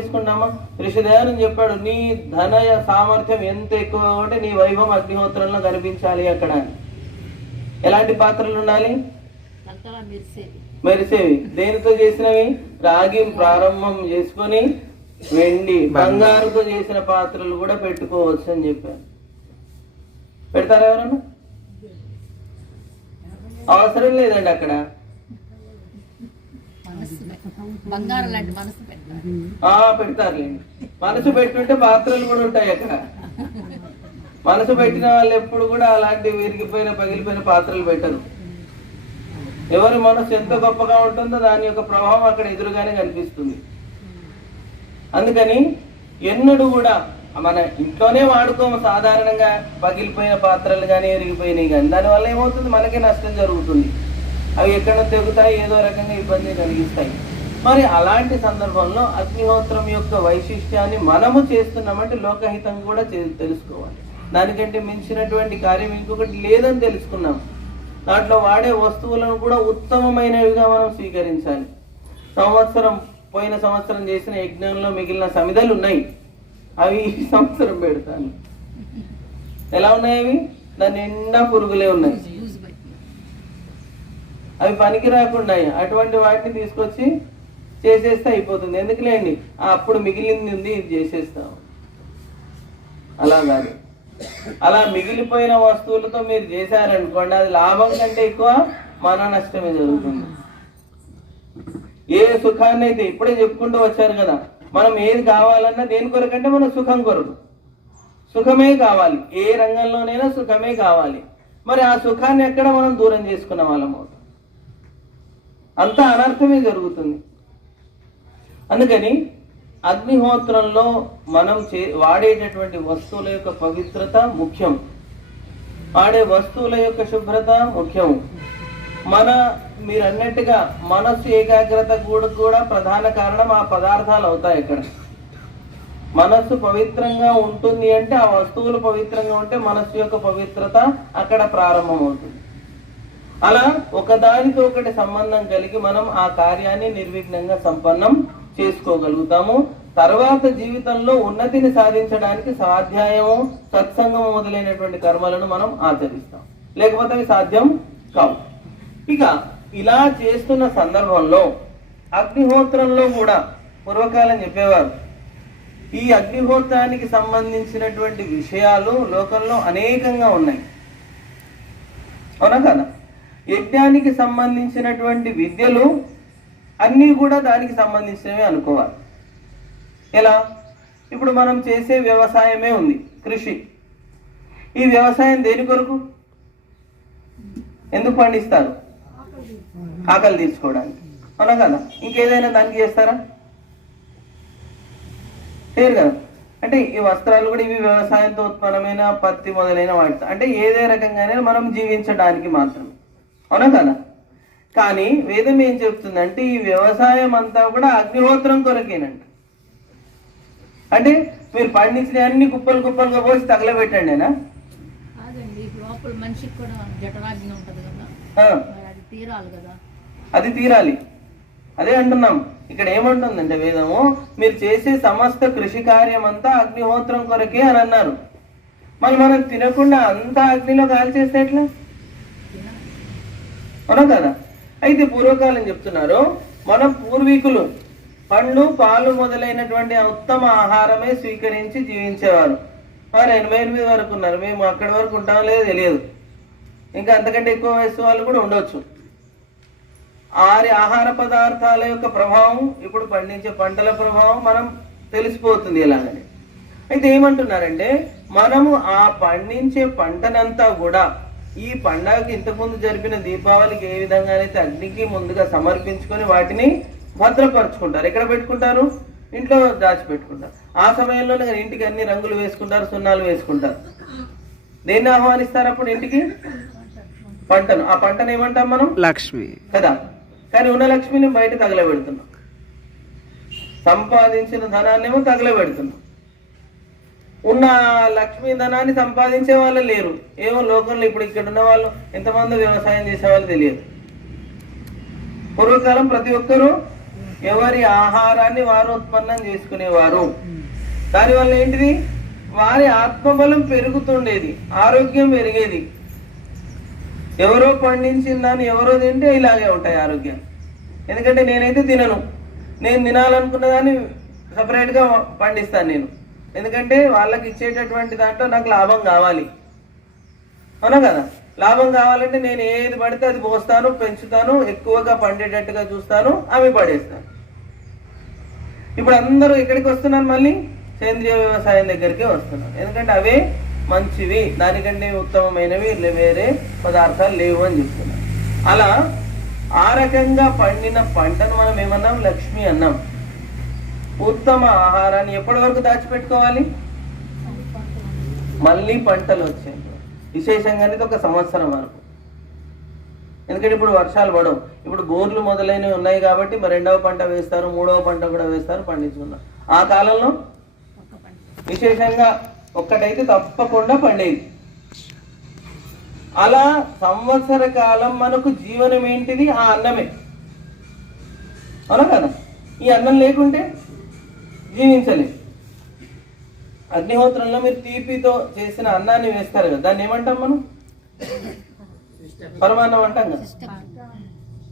చేసుకుంటామా? ఋషిదయానం చెప్పాడు నీ ధనయ సామర్థ్యం ఎంత ఎక్కువ ఉంటే నీ వైభవం అగ్నిహోత్రంలో కనిపించాలి అక్కడ. ఎలాంటి పాత్రలు ఉండాలి? మెరిసేవి. దేనితో చేసినవి? రాగి ప్రారంభం చేసుకొని వెండి బంగారుతో చేసిన పాత్రలు కూడా పెట్టుకోవచ్చు అని చెప్పాను పెడతారా ఎవరన్నా? అవసరం లేదండి అక్కడ. మనసు బంగారం లాంటి మనసు ఆ పెడతారులేండి మనసు పెట్టుంటే పాత్రలు కూడా ఉంటాయి అక్కడ. మనసు పెట్టిన వాళ్ళు ఎప్పుడు కూడా అలాంటి విరిగిపోయిన పగిలిపోయిన పాత్రలు పెట్టరు. ఎవరి మనసు ఎంత గొప్పగా ఉంటుందో దాని యొక్క ప్రభావం అక్కడ ఎదురుగానే కనిపిస్తుంది. అందుకని ఎన్నడూ కూడా మన ఇంట్లోనే వాడుకోము సాధారణంగా. పగిలిపోయిన పాత్రలు కానీ ఎరిగిపోయినాయి కానీ దానివల్ల ఏమవుతుంది? మనకే నష్టం జరుగుతుంది. అవి ఎక్కడ తెగుతాయి ఏదో రకంగా ఇబ్బంది కలిగిస్తాయి. మరి అలాంటి సందర్భంలో అగ్నిహోత్రం యొక్క వైశిష్ట్యాన్ని మనము చేస్తున్నామంటే లోకహితం కూడా చే- తెలుసుకోవాలి. దానికంటే మించినటువంటి కార్యం ఇంకొకటి లేదని తెలుసుకున్నాం. దాంట్లో వాడే వస్తువులను కూడా ఉత్తమమైనవిగా మనం స్వీకరించాలి. సంవత్సరం పోయిన సంవత్సరం చేసిన యజ్ఞంలో మిగిలిన సమిధలు ఉన్నాయి. అవి ఈ సంవత్సరం పెడతాను. ఎలా ఉన్నాయి అవి? దాని నిండా పురుగులే ఉన్నాయి. అవి పనికి రాకుండా అటువంటి వాటిని తీసుకొచ్చి చేసేస్తే అయిపోతుంది. ఎందుకులేండి? ఆ అప్పుడు మిగిలింది ఉంది ఇది చేసేస్తాం. అలా కాదు. అలా మిగిలిపోయిన వస్తువులతో మీరు చేశారనుకోండి అది లాభం కంటే ఎక్కువ మన నష్టమే జరుగుతుంది. ఏ సుఖాన్ని అయితే ఇప్పుడే చెప్పుకుంటూ వచ్చారు కదా మనం ఏది కావాలన్నా దేని కొరకంటే మన సుఖం కొరకు. సుఖమే కావాలి. ఏ రంగంలోనైనా సుఖమే కావాలి. మరి ఆ సుఖాన్ని ఎక్కడ మనం దూరం చేసుకున్న వాళ్ళం అవుతాం? అంతా అనర్థమే జరుగుతుంది. అందుకని అగ్నిహోత్రంలో మనం చే వాడేటటువంటి వస్తువుల యొక్క పవిత్రత ముఖ్యం. వాడే వస్తువుల యొక్క శుభ్రత ముఖ్యం. మన మీరు అన్నట్టుగా మనస్సు ఏకాగ్రత కూడా కూడా ప్రధాన కారణం ఆ పదార్థాలు అవుతాయి ఇక్కడ. మనస్సు పవిత్రంగా ఉంటుంది అంటే ఆ వస్తువులు పవిత్రంగా ఉంటే మనస్సు యొక్క పవిత్రత అక్కడ ప్రారంభమవుతుంది. అలా ఒకదానితో ఒకటి సంబంధం కలిగి మనం ఆ కార్యాన్ని నిర్విఘ్నంగా సంపన్నం చేసుకోగలుగుతాము. తర్వాత జీవితంలో ఉన్నతిని సాధించడానికి స్వాధ్యాయము సత్సంగము మొదలైనటువంటి కర్మలను మనం ఆచరిస్తాం. లేకపోతే అవి సాధ్యం కావు. ఇక ఇలా చేస్తున్న సందర్భంలో అగ్నిహోత్రంలో కూడా పూర్వకాలం చెప్పేవారు. ఈ అగ్నిహోత్రానికి సంబంధించినటువంటి విషయాలు లోకంలో అనేకంగా ఉన్నాయి. అవునా కదా? యజ్ఞానికి సంబంధించినటువంటి విద్యలు అన్నీ కూడా దానికి సంబంధించినవి అనుకోవాలి. ఎలా? ఇప్పుడు మనం చేసే వ్యవసాయమే ఉంది కృషి. ఈ వ్యవసాయం దేని కొరకు? ఎందుకు పండిస్తారు? ఆకలి తీర్చుకోవడానికి. అవునా కదా? ఇంకేదైనా దానికి చేస్తారా? చేయరు కదా. అంటే ఈ వస్త్రాలు కూడా ఇవి వ్యవసాయంతో ఉత్పన్నమైన పత్తి మొదలైన వాటి అంటే ఏదే రకంగానే మనం జీవించడానికి మాత్రం అవునా కదా కానీ వేదం ఏం చెప్తుందంటే ఈ వ్యవసాయం అంతా కూడా అగ్నిహోత్రం కొరకేనంట. అంటే మీరు పండించిన అన్ని కుప్పలు కుప్పలుగా పోసి లోపల మనిషికి కూడా ఉంటది కదా. అది తీరాలి కదా. అది తీరాలి. అదే అంటున్నాం. ఇక్కడ ఏమంటుందంటే వేదము మీరు చేసే సమస్త కృషి కార్యం అంతా అగ్నిహోత్రం కొరకే అని అన్నారు. మరి మనం తినకుండా అంతా అగ్నిలో కాల్చేస్తే ఎట్లా. అవునా కదా? అయితే పూర్వకాలం చెప్తున్నారు మన పూర్వీకులు పండ్లు పాలు మొదలైనటువంటి ఉత్తమ ఆహారమే స్వీకరించి జీవించేవారు. వారు ఎనభై ఎనిమిది వరకు ఉన్నారు మేము అక్కడి వరకు ఉంటామో లేదో తెలియదు. ఇంకా అంతకంటే ఎక్కువ వయసు వాళ్ళు కూడా ఉండొచ్చు. ఆరి ఆహార పదార్థాల యొక్క ప్రభావం ఇప్పుడు పండించే పంటల ప్రభావం మనం తెలిసిపోతుంది ఎలాగని. అయితే ఏమంటున్నారంటే మనము ఆ పండించే పంటనంతా కూడా ఈ పండగకి ఇంతకుముందు జరిపిన దీపావళికి ఏ విధంగా అయితే అగ్నికి ముందుగా సమర్పించుకొని వాటిని భద్రపరుచుకుంటారు. ఎక్కడ పెట్టుకుంటారు? ఇంట్లో దాచిపెట్టుకుంటారు ఆ సమయంలోనే ఇంటికి అన్ని రంగులు వేసుకుంటారు సున్నాలు వేసుకుంటారు. దేన్ని ఆహ్వానిస్తారు అప్పుడు ఇంటికి? పంటను. ఆ పంటను ఏమంటాం మనం? లక్ష్మి. కదా. కానీ ఉన్న లక్ష్మిని బయట తగలబెడుతున్నాం. సంపాదించిన ధనాన్నేమో తగలబెడుతున్నాం. ఉన్న లక్ష్మీ ధనాన్ని సంపాదించే వాళ్ళు లేరు. ఏమో లోకంలో ఇప్పుడు ఇక్కడ ఉన్న వాళ్ళు ఎంతమంది వ్యవసాయం చేసే వాళ్ళు తెలియదు. పూర్వకాలం ప్రతి ఒక్కరూ ఎవరి ఆహారాన్ని వారు ఉత్పన్నం చేసుకునేవారు. దానివల్ల ఏంటిది? వారి ఆత్మబలం పెరుగుతుండేది ఆరోగ్యం పెరిగేది. ఎవరో పండించిన దాన్ని ఎవరో తింటే ఇలాగే ఉంటాయి ఆరోగ్యం ఎందుకంటే నేనైతే తినను. నేను తినాలనుకున్న దాన్ని సపరేట్గా పండిస్తాను నేను. ఎందుకంటే వాళ్ళకి ఇచ్చేటటువంటి దాంట్లో నాకు లాభం కావాలి. అవునా కదా? లాభం కావాలంటే నేను ఏది పడితే అది పోస్తాను పెంచుతాను ఎక్కువగా పండేటట్టుగా చూస్తాను అవి పడేస్తాను. ఇప్పుడు అందరూ ఎక్కడికి వస్తున్నారు మళ్ళీ? సేంద్రియ వ్యవసాయం దగ్గరికి వస్తున్నారు. ఎందుకంటే అవే మంచివి. దానికంటే ఉత్తమమైనవి వేరే పదార్థాలు లేవు అని చెప్తున్నారు. అలా ఆ రకంగా పండిన పంటను మనం ఏమన్నాం? లక్ష్మి అన్నాం. ఉత్తమ ఆహారాన్ని ఎప్పటి వరకు దాచిపెట్టుకోవాలి? మళ్ళీ పంటలు వచ్చాయి. విశేషంగా అనేది ఒక సంవత్సరం వరకు. ఎందుకంటే ఇప్పుడు వర్షాలు పడవు. ఇప్పుడు బోర్లు మొదలైనవి ఉన్నాయి కాబట్టి మరి రెండవ పంట వేస్తారు మూడవ పంట కూడా వేస్తారు పండించుకున్నారు ఆ కాలంలో విశేషంగా ఒక్కటైతే తప్పకుండా పండేది. అలా సంవత్సర కాలం మనకు జీవనం ఏంటిది? ఆ అన్నమే. అవునా కదా? ఈ అన్నం లేకుంటే జీవించలేదు అగ్నిహోత్రంలో మీరు తీపితో చేసిన అన్నాన్ని వేస్తారు కదా దాన్ని ఏమంటాం మనం? పరమాన్నం అంటాం కదా.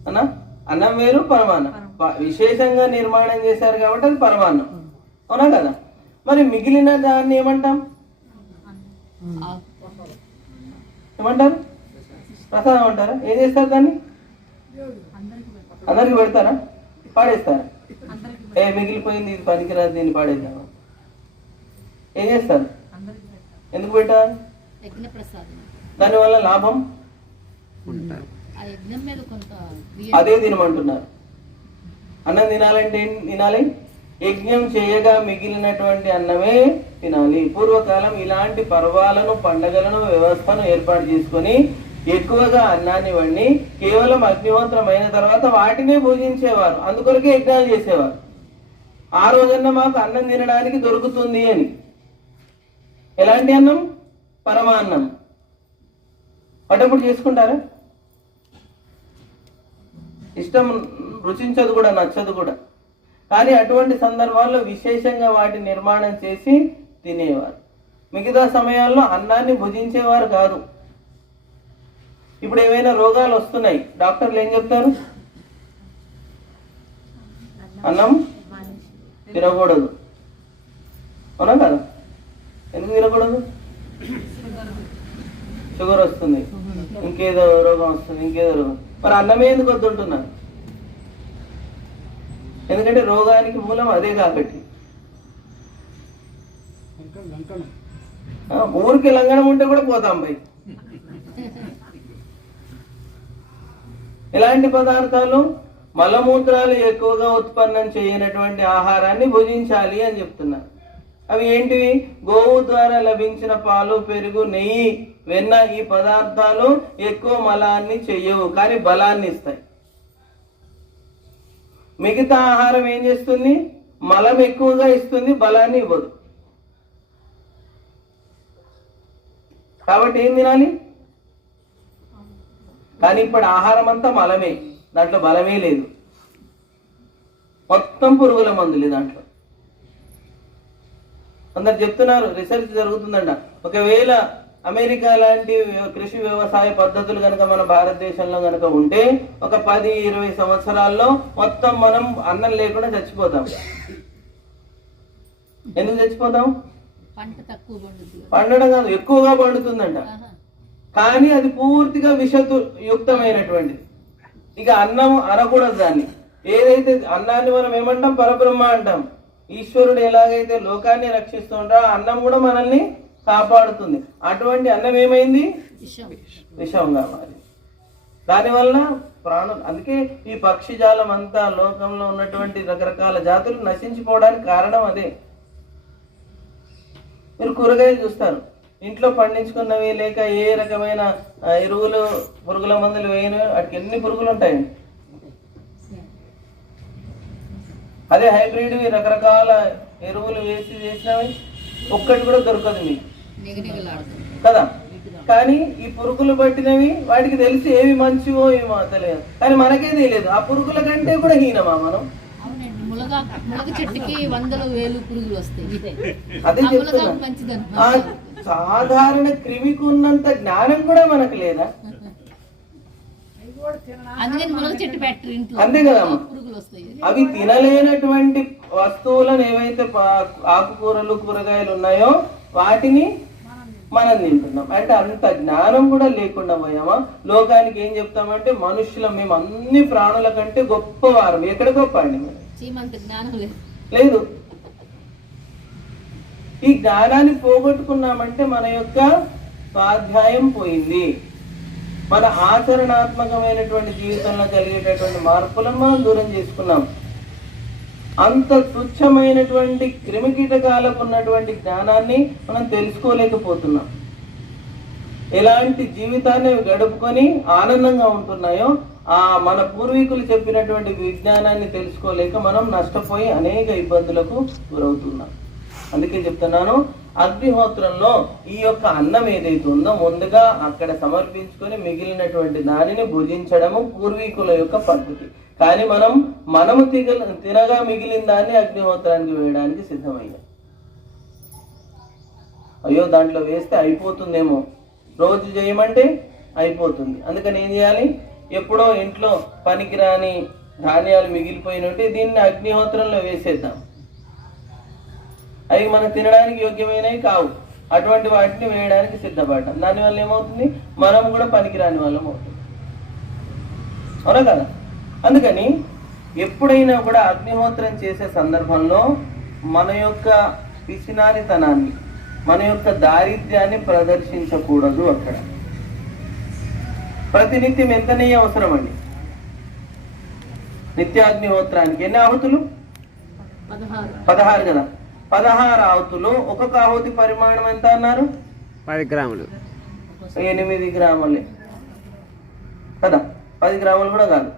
అన్నా? అన్నం వేరు పరమాన్నం. ప- విశేషంగా నిర్మాణం చేశారు కాబట్టి అది పరమాన్నం. అవునా కదా? మరి మిగిలిన దాన్ని ఏమంటాం? ఏమంటారు? ప్రసాదం అంటారా? ఏం చేస్తారు దాన్ని? అందరికి పెడతారా? పాడేస్తారా? ఏ మిగిలిపోయింది ఇది పనికిరాదు దీన్ని పాడేద్దాం. ఏం చేస్తారు? ఎందుకు ప్రసాదం దానివల్ల లాభం? అదే తినమంటున్నారు. అన్నం తినాలంటే తినాలి? యజ్ఞం చేయగా మిగిలినటువంటి అన్నమే తినాలి. పూర్వకాలం ఇలాంటి పర్వాలను పండగలను వ్యవస్థను ఏర్పాటు చేసుకొని ఎక్కువగా అన్నాన్ని వండి కేవలం అగ్నిహోత్రం అయిన తర్వాత వాటినే పూజించేవారు అందుకొరకే యజ్ఞాలు చేసేవారు. ఆ రోజన్న మాకు అన్నం తినడానికి దొరుకుతుంది అని. ఎలాంటి అన్నం? పరమాన్నం అటప్పుడు చేసుకుంటారా? ఇష్టం రుచించదు కూడా నచ్చదు కూడా. కానీ అటువంటి సందర్భాల్లో విశేషంగా వాటి నిర్మాణం చేసి తినేవారు. మిగతా సమయాల్లో అన్నాన్ని భుజించేవారు కాదు. ఇప్పుడు ఏమైనా రోగాలు వస్తున్నాయి? డాక్టర్లు ఏం చెప్తారు? అన్నం? తినకూడదు అవునా కదా ఎందుకు తినకూడదు షుగర్ వస్తుంది. ఇంకేదో రోగం వస్తుంది ఇంకేదో రోగం. మరి అన్నమే ఎందుకు వద్దుంటున్నారు? ఎందుకంటే రోగానికి మూలం అదే కాబట్టి. ఊరికి లంగనం ఉంటే కూడా పోతాం పై ఎలాంటి పదార్థాలు? మలమూత్రాలు ఎక్కువగా ఉత్పన్నం చేయనటువంటి ఆహారాన్ని భుజించాలి అని చెప్తున్నారు. అవి ఏంటివి? గోవు ద్వారా లభించిన పాలు పెరుగు నెయ్యి వెన్న ఈ పదార్థాలు ఎక్కువ మలాన్ని చెయ్యవు కానీ బలాన్ని ఇస్తాయి. మిగతా ఆహారం ఏం చేస్తుంది? మలం ఎక్కువగా ఇస్తుంది బలాన్ని ఇవ్వదు. కాబట్టి ఏం తినాలి? కానీ ఇప్పుడు ఆహారం అంతా మలమే దాంట్లో బలమే లేదు. మొత్తం పురుగుల మందులు దాంట్లో. అందరు చెప్తున్నారు రీసెర్చ్ జరుగుతుందంట. ఒకవేళ అమెరికా లాంటి కృషి వ్యవసాయ పద్ధతులు కనుక మన భారతదేశంలో కనుక ఉంటే ఒక పది ఇరవై సంవత్సరాల్లో మొత్తం మనం అన్నం లేకుండా చచ్చిపోతాం. ఎందుకు చచ్చిపోతాం? పంట తక్కువ పండుద్ది. పండడం కాదు ఎక్కువగా పండుతుందంట. కానీ అది పూర్తిగా విషతు యుక్తమైనటువంటిది ఇక అన్నం అనకూడదు దాన్ని. ఏదైతే అన్నాన్ని మనం ఏమంటాం? పరబ్రహ్మ అంటాం. ఈశ్వరుడు ఎలాగైతే లోకాన్ని రక్షిస్తుంటాడో ఆ అన్నం కూడా మనల్ని కాపాడుతుంది. అటువంటి అన్నం ఏమైంది? విషం. విషం కావాలి. దానివల్ల ప్రాణం అందుకే ఈ పక్షి జాలం అంతా లోకంలో ఉన్నటువంటి రకరకాల జాతులు నశించిపోవడానికి కారణం అదే. మీరు కూరగాయలు చూస్తారు. ఇంట్లో పండించుకున్నవి లేక ఏ రకమైన ఎరువులు పురుగుల మందులు వేయని వాటికి ఎన్ని పురుగులు ఉంటాయండి? అదే హైబ్రిడ్ రకరకాల ఎరువులు వేసి చేసినవి ఒక్కటి కూడా దొరకదు మీకు. కదా? కానీ ఈ పురుగులు పట్టినవి వాటికి తెలిసి ఏవి మంచివో ఏమో తెలియదు. కానీ మనకే తెలియదు. ఆ పురుగుల కంటే కూడా హీనమా మనం? అవునండి. ములగ ములగ చెట్టుకి వందల వేలు పురుగులు వస్తాయి. ఇదే. అదే చెప్తున్నా. సాధారణ క్రిమికి ఉన్నంత జ్ఞానం కూడా మనకు లేదా? అందుకని ములగ చెట్టు పెట్టరు ఇంట్లో. అంతే. పురుగులు వస్తాయి. అవి తినలేనటువంటి వస్తువులను ఏవైతే ఆకుకూరలు కూరగాయలు ఉన్నాయో వాటిని మనం తింటున్నాం. అంటే అంత జ్ఞానం కూడా లేకుండా పోయామా? లోకానికి ఏం చెప్తామంటే మనుషులం మేము అన్ని ప్రాణుల కంటే గొప్పవారం. ఎక్కడ గొప్ప అండి లేదు. ఈ జ్ఞానాన్ని పోగొట్టుకున్నామంటే మన యొక్క స్వాధ్యాయం పోయింది. మన ఆచరణాత్మకమైనటువంటి జీవితంలో కలిగేటటువంటి మార్పులను మనం దూరం చేసుకున్నాం. అంత తుచ్చమైనటువంటి క్రిమికీటకాలకు ఉన్నటువంటి జ్ఞానాన్ని మనం తెలుసుకోలేకపోతున్నాం. ఎలాంటి జీవితాన్ని గడుపుకొని ఆనందంగా ఉంటున్నాయో ఆ మన పూర్వీకులు చెప్పినటువంటి విజ్ఞానాన్ని తెలుసుకోలేక మనం నష్టపోయి అనేక ఇబ్బందులకు గురవుతున్నాం. అందుకే చెప్తున్నాను అగ్నిహోత్రంలో ఈ యొక్క అన్నం ఏదైతే ఉందో ముందుగా అక్కడ సమర్పించుకొని మిగిలినటువంటి దానిని భుజించడము పూర్వీకుల యొక్క పద్ధతి. కానీ మనం మనము తిగ తినగా మిగిలిన దాన్ని అగ్నిహోత్రానికి వేయడానికి సిద్ధమయ్యాం. అయ్యో దాంట్లో వేస్తే అయిపోతుందేమో. రోజు చేయమంటే అయిపోతుంది. అందుకని ఏం చేయాలి? ఎప్పుడో ఇంట్లో పనికిరాని ధాన్యాలు మిగిలిపోయినట్టే దీన్ని అగ్నిహోత్రంలో వేసేద్దాం. అవి మనం తినడానికి యోగ్యమైనవి కావు. అటువంటి వాటిని వేయడానికి సిద్ధపడ్డాం దానివల్ల ఏమవుతుంది? మనం కూడా పనికిరాని వాళ్ళం అవుతుంది అవునా కదా? అందుకని ఎప్పుడైనా కూడా అగ్నిహోత్రం చేసే సందర్భంలో మన యొక్క పిసినారితనాన్ని మన యొక్క దారిద్ర్యాన్ని ప్రదర్శించకూడదు అక్కడ. ప్రతినిత్యం ఎంత నెయ్యి అవసరం అండి. నిత్యాగ్నిహోత్రానికి ఎన్ని ఆహుతులు? పదహారు కదా? పదహారు ఆహుతులు ఒక్కొక్క ఆహుతి పరిమాణం ఎంత అన్నారు? పది గ్రాములు. ఎనిమిది గ్రాములే. కదా? పది గ్రాములు కూడా కాదు.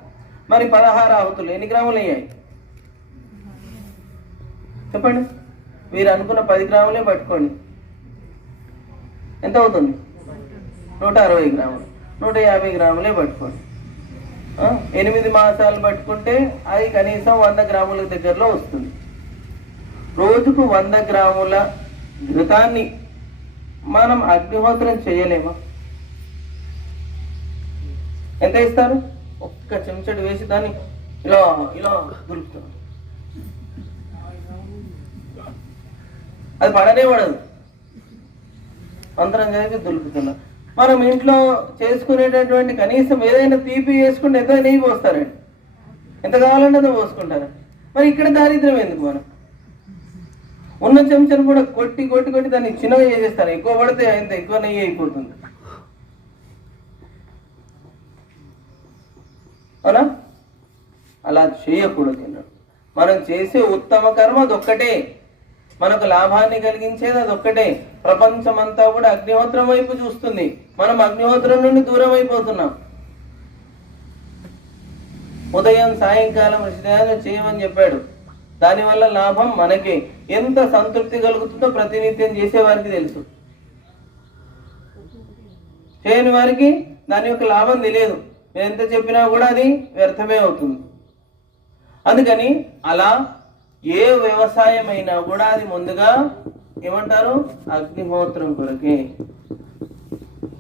మరి పదహారు ఆహుతులు ఎన్ని గ్రాములు అయ్యాయి? చెప్పండి. మీరు అనుకున్న పది గ్రాములే పట్టుకోండి. ఎంత అవుతుంది? నూట అరవై గ్రాములు. నూట యాభై గ్రాములే పట్టుకోండి. ఎనిమిది మాసాలు పట్టుకుంటే అది కనీసం వంద గ్రాముల దగ్గరలో వస్తుంది. రోజుకు వంద గ్రాముల ఘృతాన్ని మనం అగ్నిహోత్రం చేయలేమా? ఎంత ఇస్తారు? ఒక్క చెంచడు వేసి దాన్ని ఇలా ఇలా దులుపుతాం అది పడనే పడదు. మంత్రం చేసి దులుపుతున్నా. మనం ఇంట్లో చేసుకునేటటువంటి కనీసం ఏదైనా తీపి చేసుకుంటే ఎంత నెయ్యి పోస్తారండి? ఎంత కావాలంటే అంత పోసుకుంటారు? మరి ఇక్కడ దారిద్ర్యం ఎందుకు మనం? ఉన్న చెంచాను కూడా కొట్టి కొట్టి కొట్టి దాన్ని చిన్నగా చేసేస్తారు. ఎక్కువ పడితే అంత ఎక్కువ నెయ్యి అయిపోతుంది. అవునా? అలా చేయకూడదు అన్నాడు మనం చేసే ఉత్తమ కర్మ అదొక్కటే. మనకు లాభాన్ని కలిగించేది అదొక్కటే. ప్రపంచమంతా కూడా అగ్నిహోత్రం వైపు చూస్తుంది. మనం అగ్నిహోత్రం నుండి దూరం అయిపోతున్నాం. ఉదయం సాయంకాలం చేయమని చెప్పాడు. దానివల్ల లాభం మనకే. ఎంత సంతృప్తి కలుగుతుందో ప్రతినిత్యం చేసే వారికి తెలుసు. చేయని వారికి దాని యొక్క లాభం తెలియదు. నేను ఎంత చెప్పినా కూడా అది వ్యర్థమే అవుతుంది. అందుకని అలా ఏ వ్యవసాయం అయినా కూడా అది ముందుగా ఏమంటారు? అగ్నిహోత్రం కొరకే.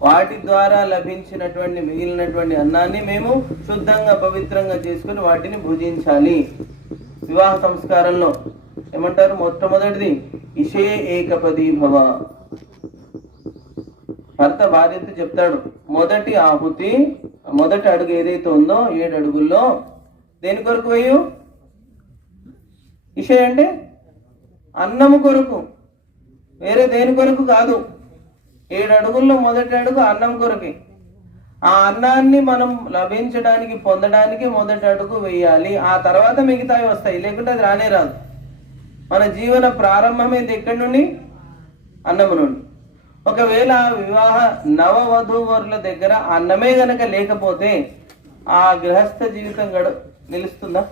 వాటి ద్వారా లభించినటువంటి మిగిలినటువంటి అన్నాన్ని మేము శుద్ధంగా పవిత్రంగా చేసుకుని వాటిని భుజించాలి. వివాహ సంస్కారంలో ఏమంటారు? మొట్టమొదటిది ఇషే ఏకపది భవ భర్త భార్యతో చెప్తాడు మొదటి ఆహుతి మొదటి అడుగు ఏదైతే ఉందో ఏడు అడుగుల్లో దేని కొరకు వేయు? ఇషే అంటే అన్నము కొరకు. వేరే దేని కొరకు కాదు. ఏడు అడుగుల్లో మొదటి అడుగు అన్నం కొరకే. ఆ అన్నాన్ని మనం లభించడానికి పొందడానికి మొదటి అడుగు వేయాలి. ఆ తర్వాత మిగతావి వస్తాయి. లేకుంటే అది రానే రాదు. మన జీవన ప్రారంభమైంది ఎక్కడి నుండి? అన్నము నుండి. ఒకవేళ వివాహ నవ వధూవరుల దగ్గర అన్నమే గనక లేకపోతే ఆ గృహస్థ జీవితం గడ నిలుస్తుందా?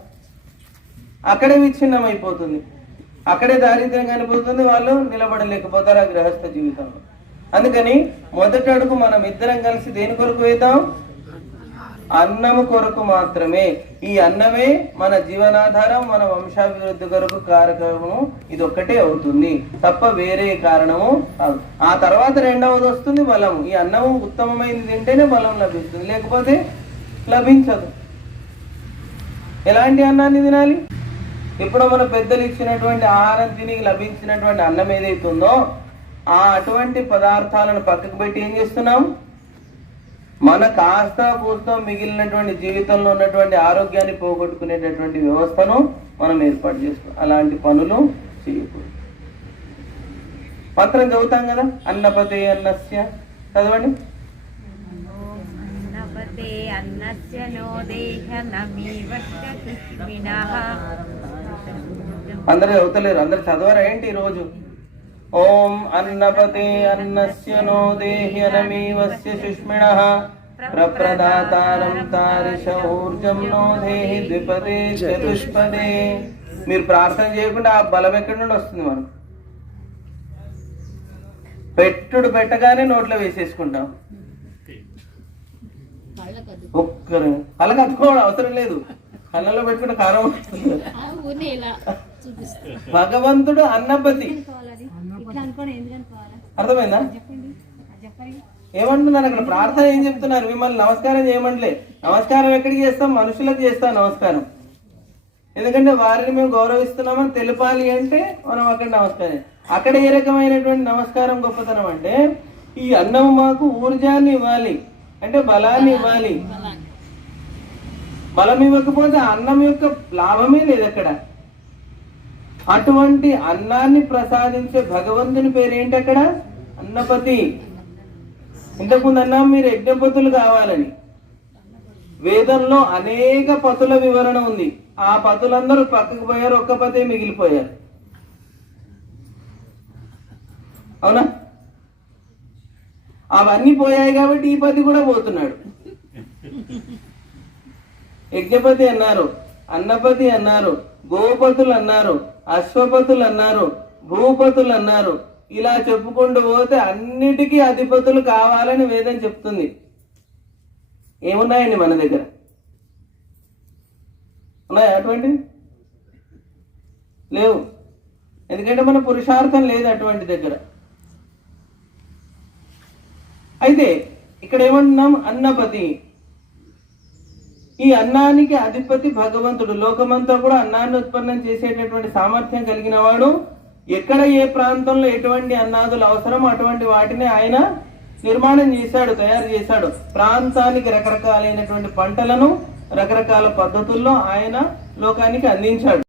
అక్కడే విచ్ఛిన్నం అయిపోతుంది అక్కడే దారిద్ర్యం కనిపోతుంది వాళ్ళు నిలబడలేకపోతారు ఆ గృహస్థ జీవితంలో. అందుకని మొదటి అడుగు మనం ఇద్దరం కలిసి దేని కొరకు వేద్దాం? అన్నము కొరకు మాత్రమే. ఈ అన్నమే మన జీవనాధారం మన వంశాభివృద్ధి కొరకు కారకము. ఇది ఒక్కటే అవుతుంది. తప్ప వేరే కారణము కాదు. ఆ తర్వాత రెండవది వస్తుంది బలం ఈ అన్నము ఉత్తమమైనది తింటేనే బలం లభిస్తుంది. లేకపోతే లభించదు. ఎలాంటి అన్నాన్ని తినాలి? ఇప్పుడు మన పెద్దలు ఇచ్చినటువంటి ఆహారం తిని లభించినటువంటి అన్నం ఏదైతుందో ఆ అటువంటి పదార్థాలను పక్కకు పెట్టి ఏం చేస్తున్నాం? మన కాస్త కూస్త మిగిలినటువంటి జీవితంలో ఉన్నటువంటి ఆరోగ్యాన్ని పోగొట్టుకునేటటువంటి వ్యవస్థను మనం ఏర్పాటు చేస్తాం అలాంటి పనులు చేయకూడదు. పత్రం చదువుతాం కదా? అన్నపతే అన్నస్య. చదవండి. అన్నపతే అన్నస్య నో దేహ నమీవష్టినః అందరూ చదువుతలేరు. అందరు చదవరా ఏంటి ఈరోజు ఓం అన్నపతే అన్నస్య నో దేహ్యనమీవస్య సుష్మిణ ప్రప్రదాతారం తారిష ఊర్జం నో దేహి ద్విపదే చతుష్పదే మీరు ప్రార్థన చేయకుండా ఆ బలం ఎక్కడి నుండి వస్తుంది మనం పెట్టుడు పెట్టగానే నోట్లో వేసేసుకుంటాం. ఒక్కరు అలా కట్టుకోవడం అవసరం లేదు. కళ్ళలో పెట్టుకుంటే కారం భగవంతుడు అన్నపతి. అర్థమైందా? ఏమంటున్నారు అక్కడ? ప్రార్థన ఏం చెప్తున్నారు? మిమ్మల్ని నమస్కారం చేయమంటలే. నమస్కారం ఎక్కడికి చేస్తాం? మనుషులకు చేస్తాం నమస్కారం. ఎందుకంటే వారిని మేము గౌరవిస్తున్నామని తెలపాలి అంటే మనం అక్కడ నమస్కారం అక్కడ ఏ రకమైనటువంటి నమస్కారం గొప్పతనం అంటే ఈ అన్నం మాకు ఊర్జాన్ని ఇవ్వాలి. అంటే బలాన్ని ఇవ్వాలి. బలం ఇవ్వకపోతే అన్నం యొక్క లాభమే లేదు అక్కడ. అటువంటి అన్నాన్ని ప్రసాదించే భగవంతుని పేరు ఏంటి అక్కడ? అన్నపతి. ఇంతకుముందు అన్నా మీరు యజ్ఞపతులు కావాలని. వేదంలో అనేక పతుల వివరణ ఉంది. ఆ పతులందరూ పక్కకు పోయారు ఒక్క పతే మిగిలిపోయారు. అవునా? అవన్నీ పోయాయి కాబట్టి ఈ పతి కూడా పోతున్నాడు. యజ్ఞపతి అన్నారు అన్నపతి అన్నారు గోపతులు అన్నారు అశ్వపతులు అన్నారు భూపతులు అన్నారు ఇలా చెప్పుకుంటూ పోతే అన్నిటికీ అధిపతులు కావాలని వేదం చెప్తుంది. ఏమున్నాయండి మన దగ్గర? ఉన్నాయా అటువంటి లేవు. ఎందుకంటే మన పురుషార్థం లేదు అటువంటి దగ్గర. అయితే ఇక్కడ ఏమంటున్నాం? అన్నపతి. ఈ అన్నానికి అధిపతి భగవంతుడు. లోకమంతా కూడా అన్నాన్ని ఉత్పన్నం చేసేటటువంటి సామర్థ్యం కలిగిన వాడు. ఎక్కడ ఏ ప్రాంతంలో ఎటువంటి అన్నాదులు అవసరం అటువంటి వాటిని ఆయన నిర్మాణం చేశాడు తయారు చేశాడు. ప్రాంతానికి రకరకాలైనటువంటి పంటలను రకరకాల పద్ధతుల్లో ఆయన లోకానికి అందించాడు.